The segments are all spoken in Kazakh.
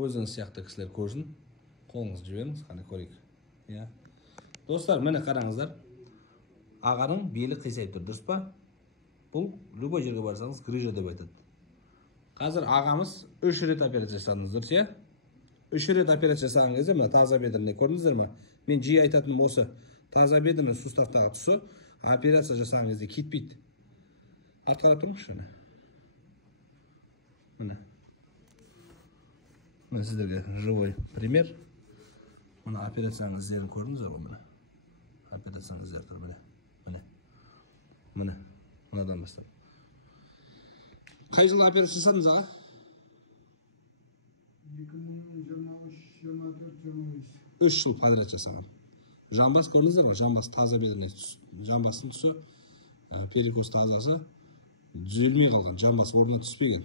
Өзіңіз сияқты кісілер көрсін. Қолыңызды жіберіңіз, қане көрейік. Иә. Достар, міне қараңыздар. Ағаның белі қисайып тұр, дұрыс па? Бұл любой жерге барсаңыз грыжа деп айтады. Қазір ағамыз 3 рет операция жасадыңыз, дұрыс, иә? 3 рет операция жасаған кезде мына тазобедренный көрдіңіздер ме? Мен жиі айтатыным осы. Тазобедренный суставтағы тұсы операция жасаған кезде кетпейді. Артқа тұрыңызшы. Міне. Мен сіздерге живой пример. Мына операцияның іздерін көрдіңіздер ғой, міне. Операцияның іздері тұр, міне. Міне. Міне. Мынадан бастап. Қай жылы операция жасадыңыз, аға? 3 жыл подряд жасаған. Жамбас көрдіңіздер ғой, жамбас тазобедренный жамбастың тұсы, перикоз тазасы түзелмей қалған, жамбас орнына түспеген.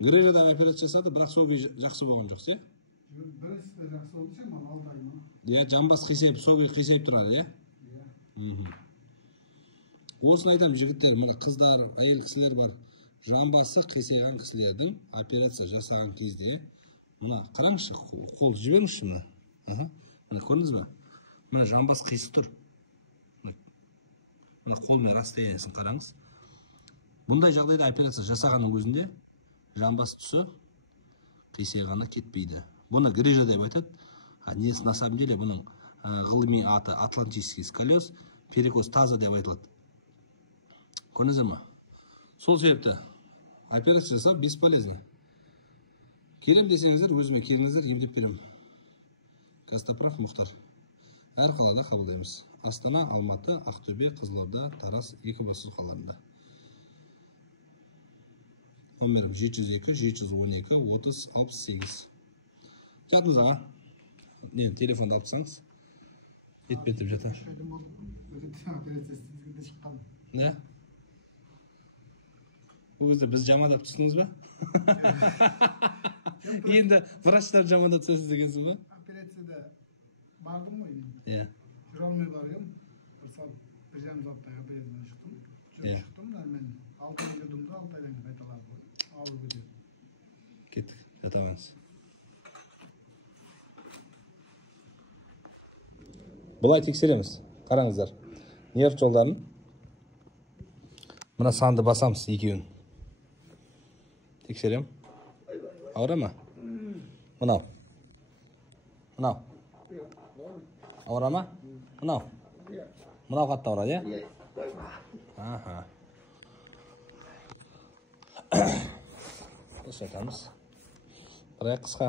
Грыжадағы операция жасады, бірақ сол күй жақсы болған жоқ, иә? Бірісі жақсы болды, сен маған алдайма. Иә, жамбас қисайып, сол күй қисайып тұрады, иә? Иә. Осыны айтамын, жігіттер, мына қыздар, әйел кісілер бар. Жамбасы қисайған кісілердің операция жасаған кезде, мына қараңызшы, қол жіберіңізші мына. Мына көрдіңіз ба? Мына жамбас қисып тұр. Мына қолмен расстояниесін қараңыз. Бұндай жағдайда операция жасағанның өзінде жамбас тұсы қисайғанда кетпейді. Бұны грыжа деп айтады. На самом деле бұның ғылыми аты атлантический сколиоз, перикоз таза деп айтылады. Көрдіңіздер ме? Сол себепті операция жасау бесполезный. Келем десеңіздер, өзіме келіңіздер, емдеп беремін. Костоправ Мұхтар. Әр қалада қабылдаймыз. Астана, Алматы, Ақтөбе, Қызылорда, Тараз, Екібастұз қалаларында. Номерім 702-712-30-68. Жатыңыз, аға. Телефонды алып тастаңыз. Етпетіп жата. Не? Бұл кезде біз жамандап түстіңіз ба? Енді врачтар жамандап түсесіз дегенсің ба? Операцияда бардым ғой. Иә. Жүре алмай барғым. Bir жарым сағаттай операциядан шықтым. Жүріп шықтым да мен 6 ай жүрдім да 6 айдан кейін қайталап ауырып кетеді. Кеттік, жатамыз. Бұлай тексереміз. Қараңыздар. Нерв жолдарын. Мына санды басамыз екеуін. Тексерем. Ауыра ма? Мынау. Мынау. Ауыра ма? Мынау. Мынау қатты ауырады, иә? Аха. Осы жатамыз. Бірақ қысқа.